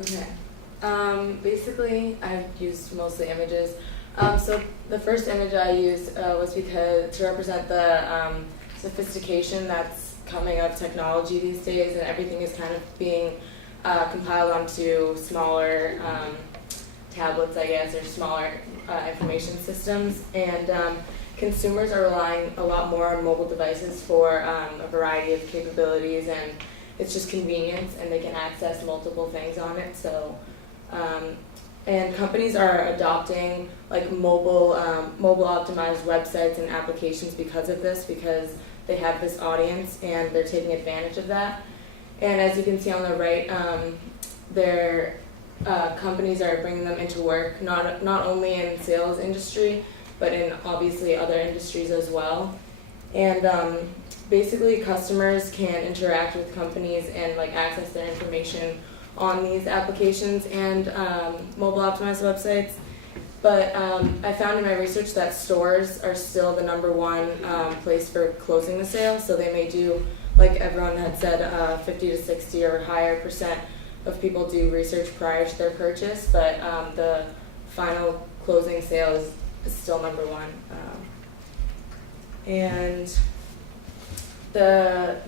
Okay. Basically, I've used mostly images. So the first image I used was because to represent the sophistication that's coming of technology these days, and everything is kind of being compiled onto smaller tablets, I guess, or smaller information systems. And consumers are relying a lot more on mobile devices for a variety of capabilities, and it's just convenience, and they can access multiple things on it. So, and companies are adopting like mobile optimized websites and applications because of this, because they have this audience and they're taking advantage of that. And as you can see on the right, their companies are bringing them into work, not only in sales industry, but in obviously other industries as well. And basically customers can interact with companies and like access their information on these applications and mobile optimized websites. But I found in my research that stores are still the #1 place for closing the sale. So they may do, like everyone had said, 50 to 60 or higher % of people do research prior to their purchase, but the final closing sale is still #1. And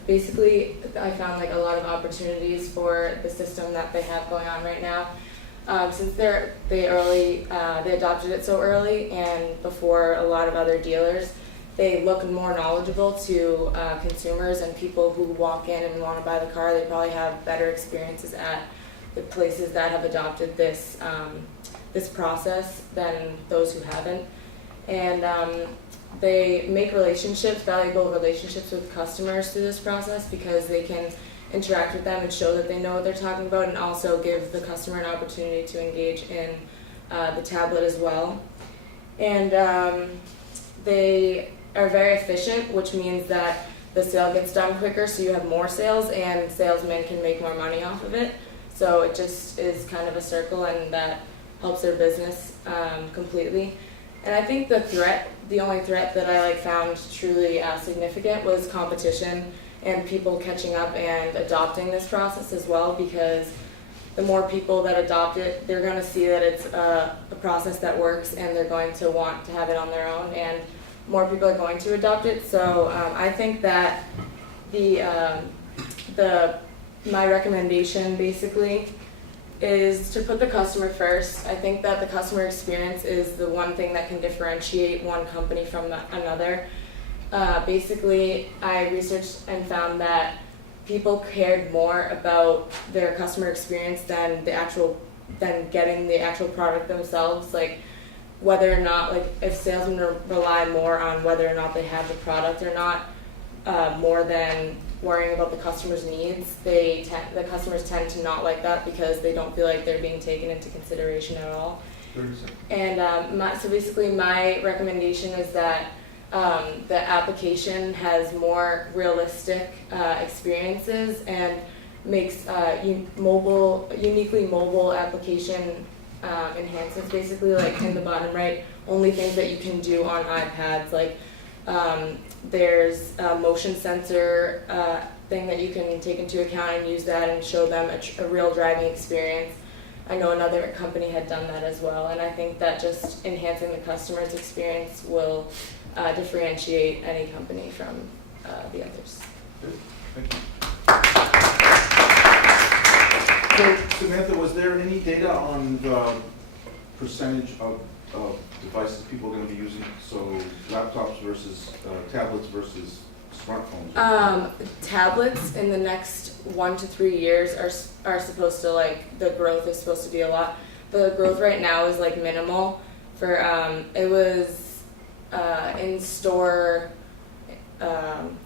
basically I found like a lot of opportunities for the system that they have going on right now. Since they adopted it so early and before a lot of other dealers, they look more knowledgeable to consumers and people who walk in and want to buy the car. They probably have better experiences at the places that have adopted this process than those who haven't. And they make valuable relationships with customers through this process, because they can interact with them and show that they know what they're talking about, and also give the customer an opportunity to engage in the tablet as well. And they are very efficient, which means that the sale gets done quicker, so you have more sales and salesmen can make more money off of it. So it just is kind of a circle, and that helps their business completely. And I think the only threat that I found truly significant was competition and people catching up and adopting this process as well, because the more people that adopt it, they're going to see that it's a process that works, and they're going to want to have it on their own, and more people are going to adopt it. So I think that my recommendation basically is to put the customer first. I think that the customer experience is the one thing that can differentiate one company from another. Basically, I researched and found that people cared more about their customer experience than getting the actual product themselves. Like whether or not, if salesmen rely more on whether or not they have the product or not, more than worrying about the customer's needs, the customers tend to not like that, because they don't feel like they're being taken into consideration at all. 30 And so basically my recommendation is that the application has more realistic experiences and makes uniquely mobile application enhancements, basically, like in the bottom right, only things that you can do on iPads, like there's a motion sensor thing that you can take into account and use that and show them a real driving experience. I know another company had done that as well, and I think that just enhancing the customer's experience will differentiate any company from the others. Good. Thank you. So, Samantha, was there any data on the percentage of devices people are going to be using? So laptops versus tablets versus smartphones? Tablets in the next 1 to 3 years are supposed to, the growth is supposed to be a lot. The growth right now is minimal. For it was in-store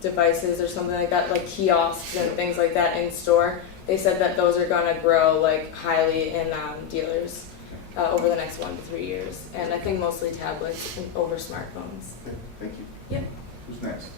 devices or something like that, like kiosks and things like that in store. They said that those are going to grow highly in dealers over the next 1 to 3 years, and I think mostly tablets over smartphones. Okay, thank you. Yep. Who's next?